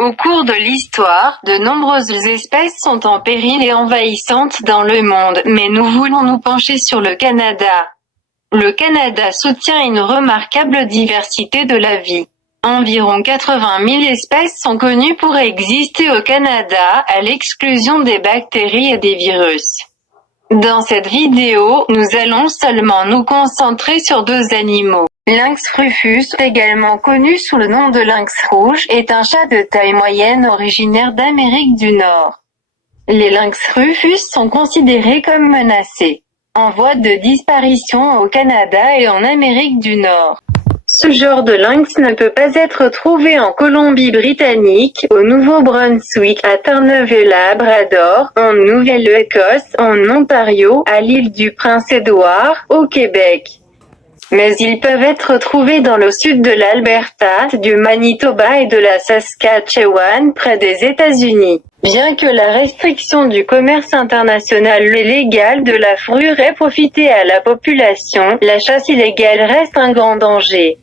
Au cours de l'histoire, de nombreuses espèces sont en péril et envahissantes dans le monde, mais nous voulons nous pencher sur le Canada. Le Canada soutient une remarquable diversité de la vie. Environ 80 000 espèces sont connues pour exister au Canada, à l'exclusion des bactéries et des virus. Dans cette vidéo, nous allons seulement nous concentrer sur deux animaux. Lynx rufus, également connu sous le nom de lynx rouge, est un chat de taille moyenne originaire d'Amérique du Nord. Les lynx rufus sont considérés comme menacés, en voie de disparition au Canada et en Amérique du Nord. Ce genre de lynx ne peut pas être trouvé en Colombie-Britannique, au Nouveau-Brunswick, à Terre-Neuve-et-Labrador, en Nouvelle-Écosse, en Ontario, à l'île du Prince-Édouard, au Québec. Mais ils peuvent être trouvés dans le sud de l'Alberta, du Manitoba et de la Saskatchewan, près des États-Unis. Bien que la restriction du commerce international illégal de la fourrure ait profité à la population, la chasse illégale reste un grand danger.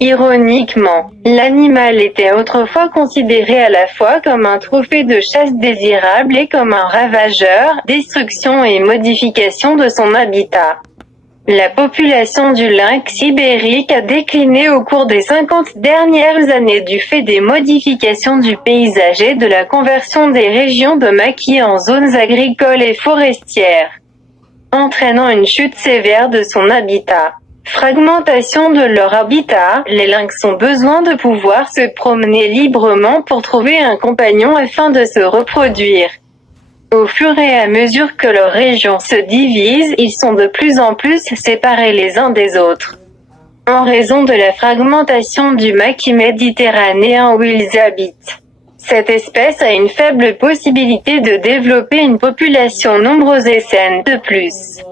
Ironiquement, l'animal était autrefois considéré à la fois comme un trophée de chasse désirable et comme un ravageur, destruction et modification de son habitat. La population du lynx ibérique a décliné au cours des 50 dernières années du fait des modifications du paysage et de la conversion des régions de maquis en zones agricoles et forestières, entraînant une chute sévère de son habitat. Fragmentation de leur habitat, les lynx ont besoin de pouvoir se promener librement pour trouver un compagnon afin de se reproduire. Au fur et à mesure que leurs régions se divisent, ils sont de plus en plus séparés les uns des autres. En raison de la fragmentation du maquis méditerranéen où ils habitent. Cette espèce a une faible possibilité de développer une population nombreuse et saine. De plus,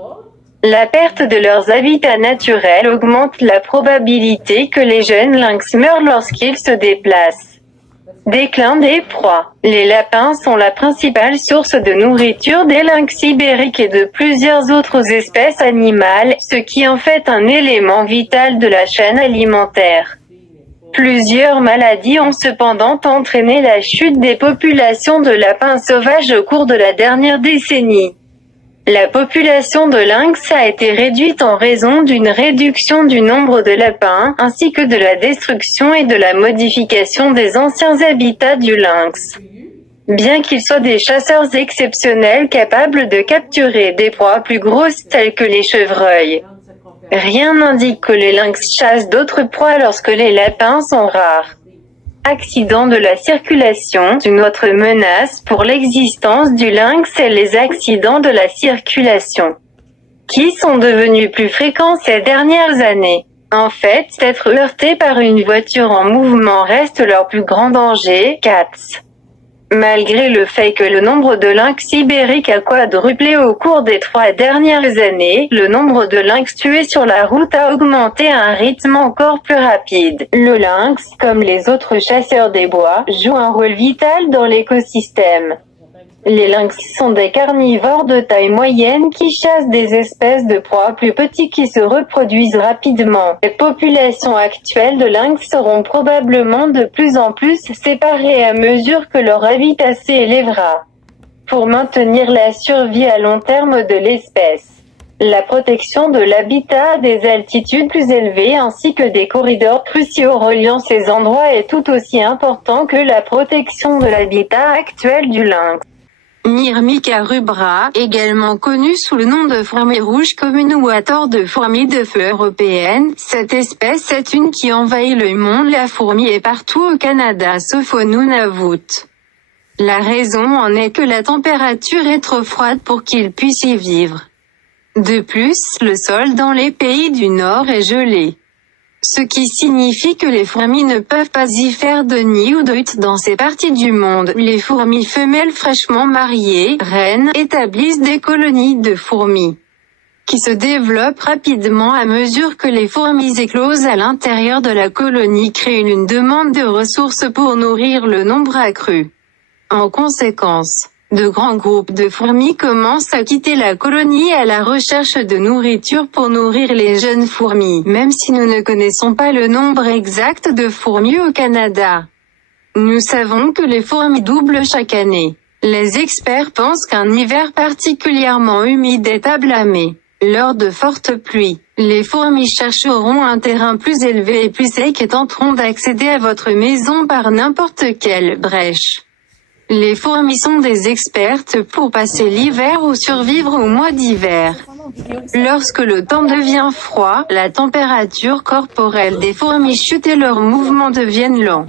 la perte de leurs habitats naturels augmente la probabilité que les jeunes lynx meurent lorsqu'ils se déplacent. Déclin des proies. Les lapins sont la principale source de nourriture des lynx ibériques et de plusieurs autres espèces animales, ce qui en fait un élément vital de la chaîne alimentaire. Plusieurs maladies ont cependant entraîné la chute des populations de lapins sauvages au cours de la dernière décennie. La population de lynx a été réduite en raison d'une réduction du nombre de lapins, ainsi que de la destruction et de la modification des anciens habitats du lynx. Bien qu'ils soient des chasseurs exceptionnels capables de capturer des proies plus grosses telles que les chevreuils, rien n'indique que les lynx chassent d'autres proies lorsque les lapins sont rares. Accidents de la circulation. Une autre menace pour l'existence du lynx est les accidents de la circulation, qui sont devenus plus fréquents ces dernières années. En fait, être heurté par une voiture en mouvement reste leur plus grand danger. Cats. Malgré le fait que le nombre de lynx ibériques a quadruplé au cours des 3 dernières années, le nombre de lynx tués sur la route a augmenté à un rythme encore plus rapide. Le lynx, comme les autres chasseurs des bois, joue un rôle vital dans l'écosystème. Les lynx sont des carnivores de taille moyenne qui chassent des espèces de proies plus petites qui se reproduisent rapidement. Les populations actuelles de lynx seront probablement de plus en plus séparées à mesure que leur habitat s'élèvera. Pour maintenir la survie à long terme de l'espèce, la protection de l'habitat à des altitudes plus élevées ainsi que des corridors cruciaux reliant ces endroits est tout aussi important que la protection de l'habitat actuel du lynx. Myrmica rubra, également connue sous le nom de fourmi rouge commune ou à tort de fourmi de feu européenne, cette espèce est une qui envahit le monde. La fourmi est partout au Canada sauf au Nunavut. La raison en est que la température est trop froide pour qu'il puisse y vivre. De plus, le sol dans les pays du Nord est gelé. Ce qui signifie que les fourmis ne peuvent pas y faire de nid ou de hutte dans ces parties du monde. Les fourmis femelles fraîchement mariées, reines, établissent des colonies de fourmis, qui se développent rapidement à mesure que les fourmis éclosent à l'intérieur de la colonie, créent une demande de ressources pour nourrir le nombre accru. En conséquence, de grands groupes de fourmis commencent à quitter la colonie à la recherche de nourriture pour nourrir les jeunes fourmis, même si nous ne connaissons pas le nombre exact de fourmis au Canada. Nous savons que les fourmis doublent chaque année. Les experts pensent qu'un hiver particulièrement humide est à blâmer. Lors de fortes pluies, les fourmis chercheront un terrain plus élevé et plus sec et tenteront d'accéder à votre maison par n'importe quelle brèche. Les fourmis sont des expertes pour passer l'hiver ou survivre au mois d'hiver. Lorsque le temps devient froid, la température corporelle des fourmis chute et leurs mouvements deviennent lents.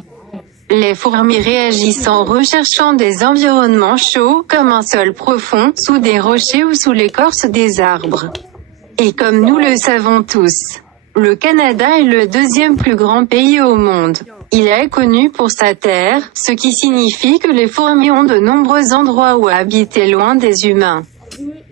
Les fourmis réagissent en recherchant des environnements chauds, comme un sol profond, sous des rochers ou sous l'écorce des arbres. Et comme nous le savons tous, le Canada est le deuxième plus grand pays au monde. Il est connu pour sa terre, ce qui signifie que les fourmis ont de nombreux endroits où habiter loin des humains.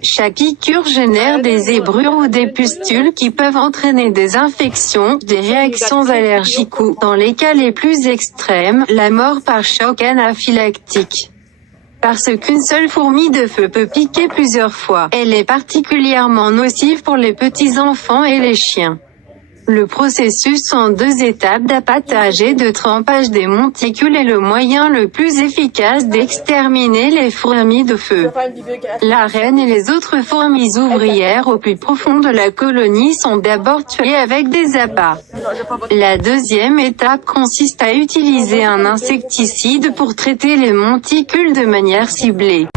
Chaque piqûre génère des zébrures ou des pustules qui peuvent entraîner des infections, des réactions allergiques ou, dans les cas les plus extrêmes, la mort par choc anaphylactique. Parce qu'une seule fourmi de feu peut piquer plusieurs fois, elle est particulièrement nocive pour les petits enfants et les chiens. Le processus en 2 étapes d'appâtage et de trempage des monticules est le moyen le plus efficace d'exterminer les fourmis de feu. La reine et les autres fourmis ouvrières au plus profond de la colonie sont d'abord tuées avec des appâts. La deuxième étape consiste à utiliser un insecticide pour traiter les monticules de manière ciblée.